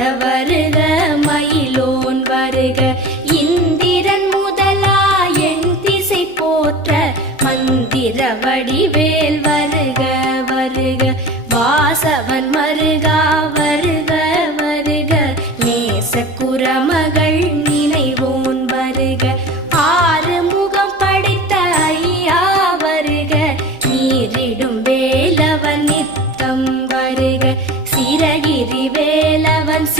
வருக மயிலோன் வருக இந்திரன் முதலா என் திசை போற்ற மந்திர வடிவேல் வருக வருக வாசவன் மருகா வருக வருக நேசக்குரம